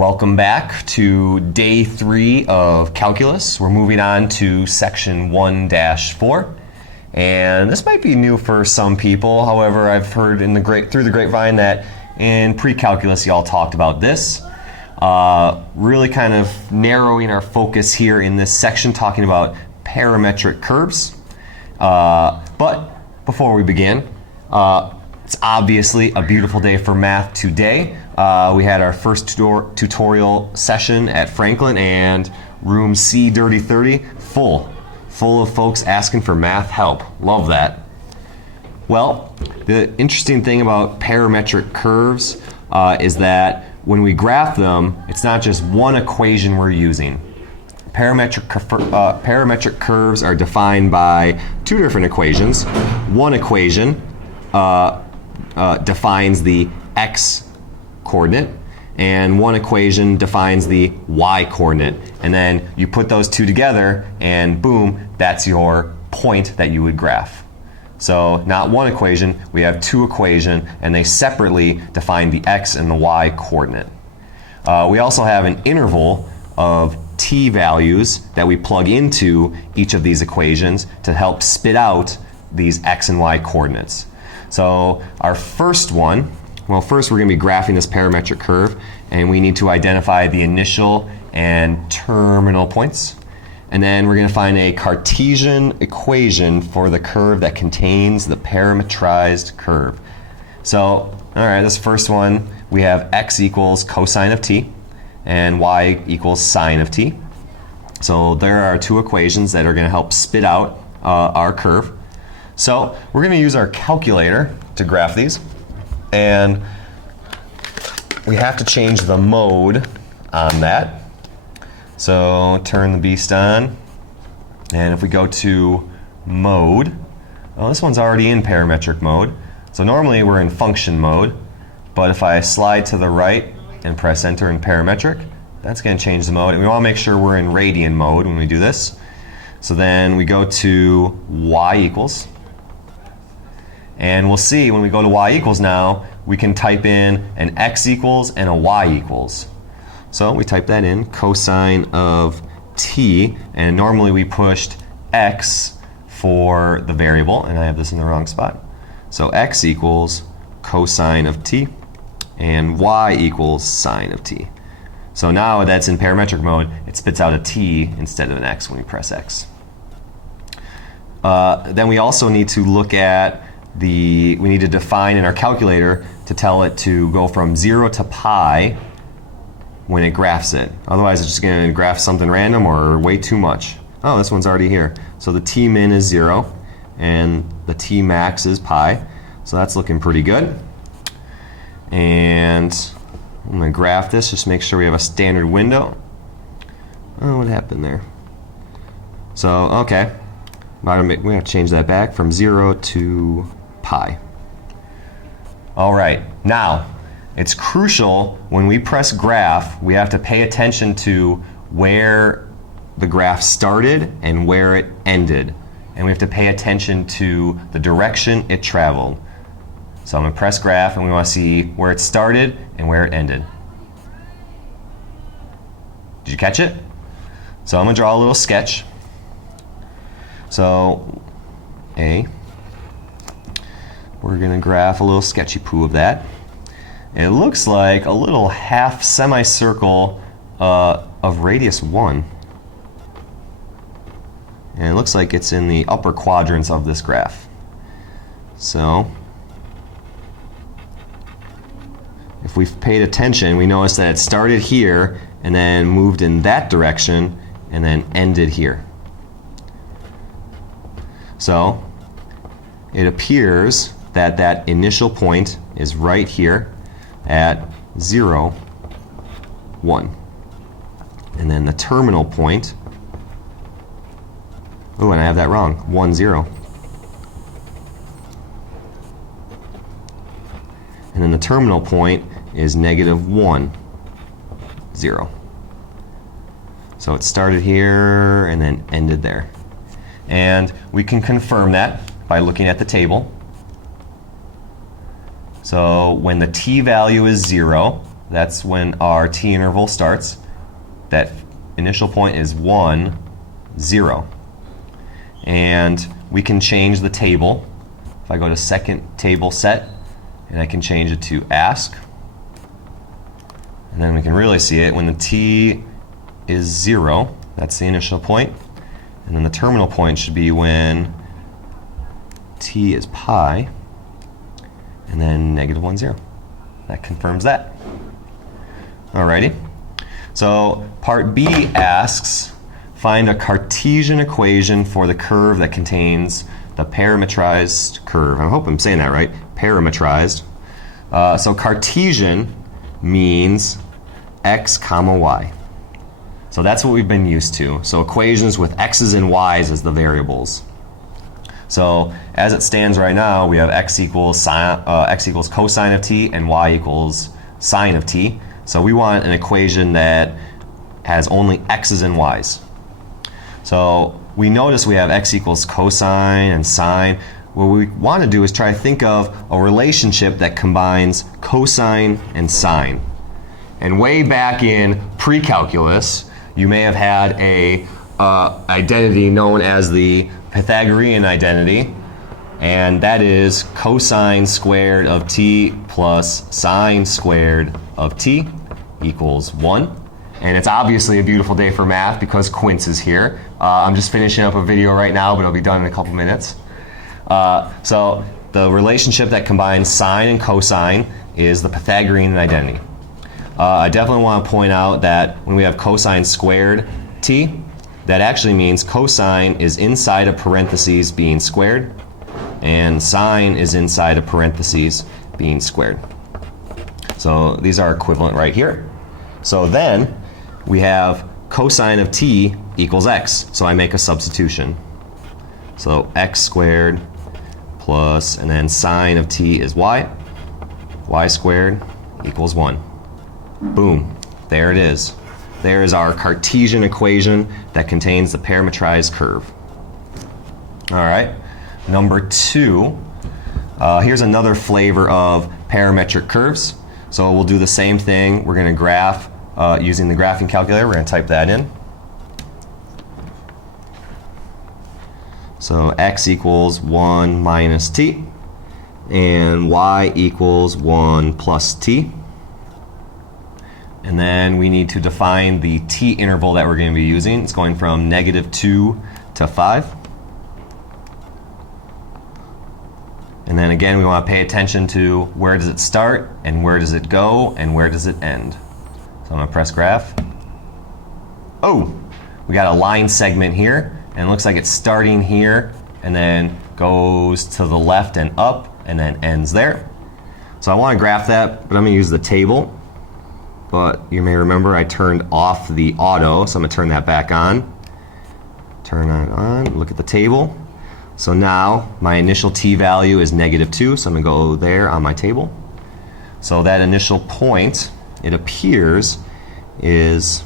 Welcome back to day 3 of calculus. We're moving on to section 1-4. And this might be new for some people. However, I've heard through the grapevine that in pre-calculus y'all talked about this. Really kind of narrowing our focus here in this section, talking about parametric curves. But before we begin, it's obviously a beautiful day for math today. We had our first tutorial session at Franklin, and room C Dirty 30 full of folks asking for math help. Love that. Well, the interesting thing about parametric curves is that when we graph them, it's not just one equation we're using. Parametric curves are defined by two different equations. One equation defines the x coordinate, and one equation defines the y coordinate. And then you put those two together, and boom, that's your point that you would graph. So not one equation, we have two equations, and they separately define the x and the y coordinate. We also have an interval of t values that we plug into each of these equations to help spit out these x and y coordinates. So our first one, well, first we're going to be graphing this parametric curve, and we need to identify the initial and terminal points. And then we're going to find a Cartesian equation for the curve that contains the parametrized curve. So, all right, this first one, we have x equals cosine of t, and y equals sine of t. So there are two equations that are going to help spit out our curve. So we're going to use our calculator to graph these. And we have to change the mode on that. So turn the beast on. And if we go to mode, oh, this one's already in parametric mode. So normally we're in function mode. But if I slide to the right and press enter in parametric, that's going to change the mode. And we want to make sure we're in radian mode when we do this. So then we go to y equals. And we'll see when we go to y equals now, we can type in an x equals and a y equals. So we type that in, cosine of t, and normally we pushed x for the variable, and I have this in the wrong spot. So x equals cosine of t, and y equals sine of t. So now that's in parametric mode, it spits out a t instead of an x when we press x. Then we also need to look at we need to define in our calculator to tell it to go from 0 to pi when it graphs it. Otherwise, it's just going to graph something random or way too much. Oh, this one's already here. So the t min is 0, and the t max is pi. So that's looking pretty good. And I'm going to graph this, just make sure we have a standard window. Oh, what happened there? So, okay. We have to change that back from 0 to pi. All right, now it's crucial when we press graph, we have to pay attention to where the graph started and where it ended. And we have to pay attention to the direction it traveled. So I'm going to press graph, and we want to see where it started and where it ended. Did you catch it? So I'm going to draw a little sketch. So we're going to graph a little sketchy poo of that. And it looks like a little half semicircle of radius 1. And it looks like it's in the upper quadrants of this graph. So if we've paid attention, we notice that it started here and then moved in that direction and then ended here. So it appears that that initial point is right here at 0, 1. And then the terminal point, oh, and I have that wrong, 1, 0. And then the terminal point is -1, 0. So it started here and then ended there. And we can confirm that by looking at the table. So when the t value is 0, that's when our t interval starts. That initial point is 1, 0. And we can change the table. If I go to second table set, and I can change it to ask. And then we can really see it when the t is 0, that's the initial point. And then the terminal point should be when t is pi, and then -1, 0. That confirms that. Alrighty. So part B asks, find a Cartesian equation for the curve that contains the parametrized curve. I hope I'm saying that right. Parametrized. So Cartesian means x comma y. So that's what we've been used to. So equations with x's and y's as the variables. So as it stands right now, we have x equals cosine of t and y equals sine of t. So we want an equation that has only x's and y's. So we notice we have x equals cosine and sine. What we want to do is try to think of a relationship that combines cosine and sine. And way back in pre-calculus, you may have had a identity known as the Pythagorean identity, and that is cosine squared of t plus sine squared of t equals 1. And it's obviously a beautiful day for math because Quince is here. I'm just finishing up a video right now, but it'll be done in a couple minutes. So the relationship that combines sine and cosine is the Pythagorean identity. I definitely want to point out that when we have cosine squared t, that actually means cosine is inside of parentheses being squared, and sine is inside of parentheses being squared. So these are equivalent right here. So then we have cosine of t equals x. So I make a substitution. So x squared plus, and then sine of t is y. Y squared equals 1. Boom. There it is. There is our Cartesian equation that contains the parametrized curve. All right. Number 2. Here's another flavor of parametric curves. So we'll do the same thing. We're going to graph using the graphing calculator. We're going to type that in. So x equals 1 minus t, and y equals 1 plus t. And then we need to define the t interval that we're going to be using. It's going from -2 to 5. And then again, we want to pay attention to where does it start, and where does it go, and where does it end. So I'm going to press graph. Oh, we got a line segment here, and it looks like it's starting here, and then goes to the left and up, and then ends there. So I want to graph that, but I'm going to use the table. But you may remember I turned off the auto, so I'm going to turn that back on. Turn that on, look at the table. So now my initial t value is -2, so I'm going to go there on my table. So that initial point, it appears, is,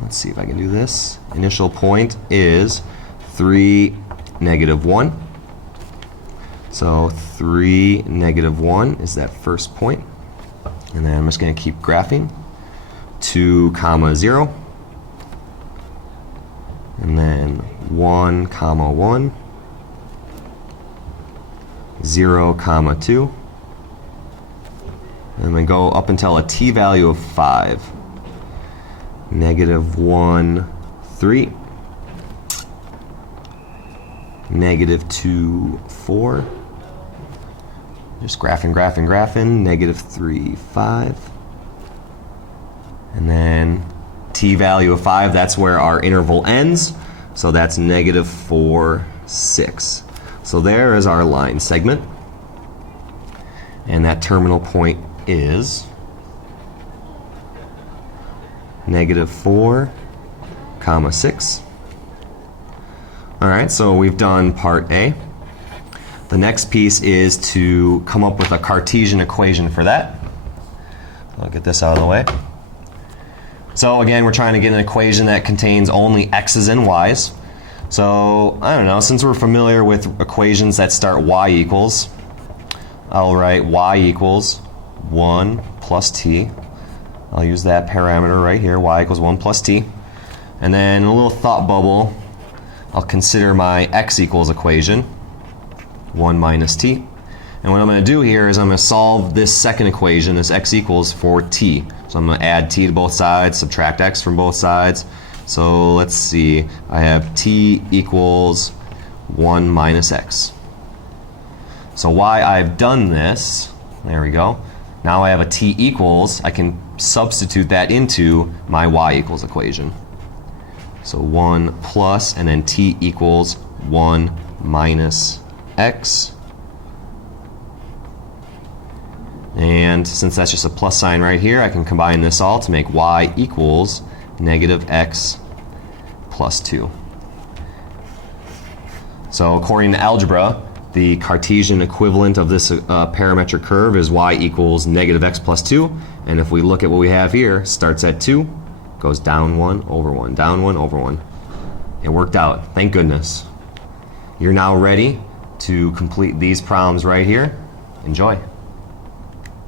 let's see if I can do this. Initial point is 3, -1. So 3, -1 is that first point. And then I'm just going to keep graphing. 2, 0. And then 1, 1. 0, 2. And then go up until a t value of 5. -1, 3. -2, 4. Just graphing. -3, 5. And then t value of 5, that's where our interval ends. So that's -4, 6. So there is our line segment. And that terminal point is -4, 6. All right, so we've done part A. The next piece is to come up with a Cartesian equation for that. I'll get this out of the way. So again, we're trying to get an equation that contains only x's and y's. So I don't know, since we're familiar with equations that start y equals, I'll write y equals 1 plus t. I'll use that parameter right here, y equals 1 plus t. And then in a little thought bubble, I'll consider my x equals equation, 1 minus t. And what I'm going to do here is I'm going to solve this second equation, this x equals, for t. So I'm going to add t to both sides, subtract x from both sides. So let's see, I have t equals 1 minus x. So why I've done this, there we go. Now I have a t equals, I can substitute that into my y equals equation. So 1 plus, and then t equals 1 minus x. And since that's just a plus sign right here, I can combine this all to make y equals negative x plus 2. So according to algebra, the Cartesian equivalent of this parametric curve is y equals negative x plus 2. And if we look at what we have here, starts at 2, goes down 1 over 1, down 1 over 1. It worked out, thank goodness. You're now ready to complete these problems right here. Enjoy.